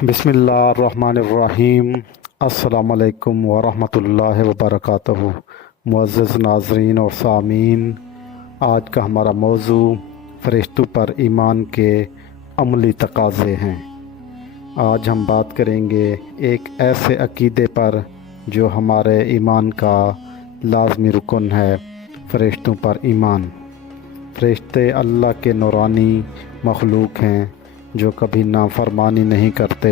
बिस्मिल्लाहिर्रहमानिर्रहीम। अस्सलामु अलैकुम वरहमतुल्लाहि वबरकातुहू। मुअज़्ज़ज़ नाज़रीन और सामीन, आज का हमारा मौजू फ़रिश्तों पर ईमान के अमली तकाज़े हैं। आज हम बात करेंगे एक ऐसे अक़ीदे पर जो हमारे ईमान का लाज़मी रुकन है, फ़रिश्तों पर ईमान। फ़रिश्ते अल्लाह के नूरानी मखलूक हैं जो कभी नाफरमानी नहीं करते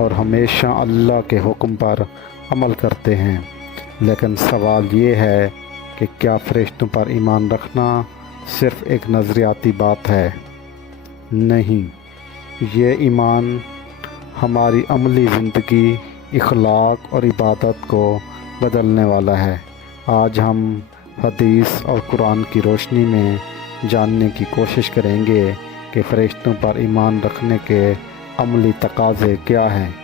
और हमेशा अल्लाह के हुक्म पर अमल करते हैं। लेकिन सवाल ये है कि क्या फ़रिश्तों पर ईमान रखना सिर्फ़ एक नज़रियाती बात है? नहीं, ये ईमान हमारी अमली ज़िंदगी, इखलाक और इबादत को बदलने वाला है। आज हम हदीस और कुरान की रोशनी में जानने की कोशिश करेंगे कि फ़रिश्तों पर ईमान रखने के अमली तकाज़े क्या हैं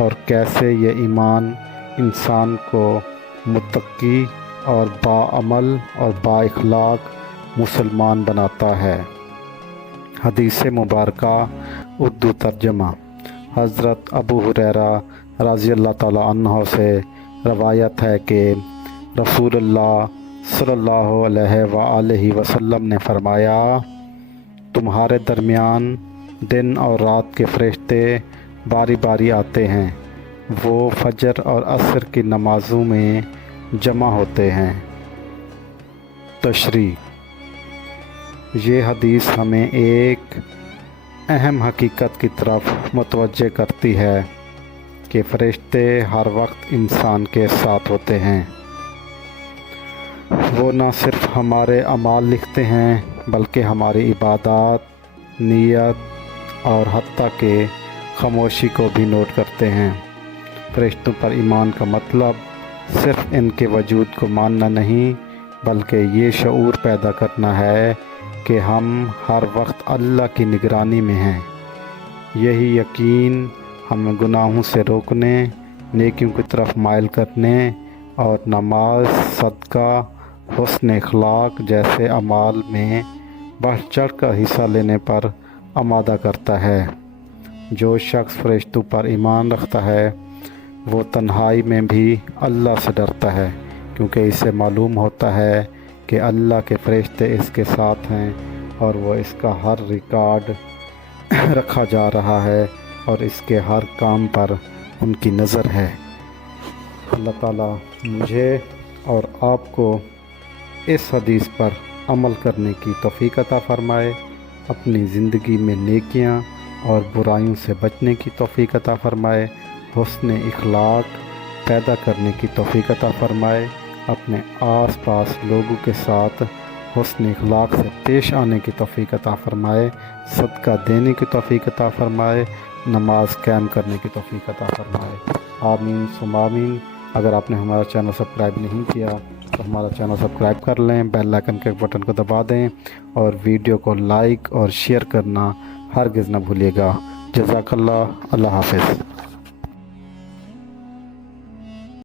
और कैसे ये ईमान इंसान को मुत्तकी और बाअमल और बाइखलाक मुसलमान बनाता है। हदीस मुबारका उर्दू तर्जमा। हज़रत अबू हुरैरा रज़ियल्लाहु ताला अन्हु से रवायत है कि रसूलुल्लाह सल्लल्लाहु अलैहि वसल्लम ने फ़रमाया, तुम्हारे दरमियान दिन और रात के फ़रिश्ते बारी बारी आते हैं। वो फजर और असर की नमाज़ों में जमा होते हैं। तशरीह। ये हदीस हमें एक अहम हकीकत की तरफ मुतवज्जे करती है कि फ़रिश्ते हर वक्त इंसान के साथ होते हैं। वो न सिर्फ़ हमारे अमाल लिखते हैं बल्कि हमारी इबादत, नीयत और हत्ता के खामोशी को भी नोट करते हैं। फ़रिश्तों पर ईमान का मतलब सिर्फ़ इनके वजूद को मानना नहीं बल्कि ये शऊर पैदा करना है कि हम हर वक्त अल्लाह की निगरानी में हैं। यही यकीन हमें गुनाहों से रोकने, नेकियों की तरफ माइल करने और नमाज, सदका, हुस्न इखलाक जैसे अमाल में बढ़ चढ़ कर हिस्सा लेने पर आमादा करता है। जो शख्स फ़रिश्तों पर ईमान रखता है वो तन्हाई में भी अल्लाह से डरता है, क्योंकि इसे मालूम होता है कि अल्लाह के फ़रिश्ते इसके साथ हैं और वो इसका हर रिकॉर्ड रखा जा रहा है और इसके हर काम पर उनकी नज़र है। अल्लाह ताला मुझे और आपको इस हदीस पर अमल करने की तौफ़ीक़ अता फ़रमाए, अपनी ज़िंदगी में नेकियां और बुराइयों से बचने की तौफ़ीक़ अता फ़रमाए, हुस्न इखलाक पैदा करने की तौफ़ीक़ अता फ़रमाए, अपने आस पास लोगों के साथ हुस्न इखलाक से पेश आने की तौफ़ीक़ अता फ़रमाए, सदका देने की तौफ़ीक़ अता फ़रमाए, नमाज कायम करने की तौफ़ीक़ अता फ़रमाए। आमीन सुम्मा आमीन। अगर आपने हमारा चैनल सब्सक्राइब नहीं किया तो हमारा चैनल सब्सक्राइब कर लें, बेल आइकन के बटन को दबा दें और वीडियो को लाइक और शेयर करना हरगिज़ न भूलिएगा। जज़ाकल्लाह। अल्लाह हाफ़िज़।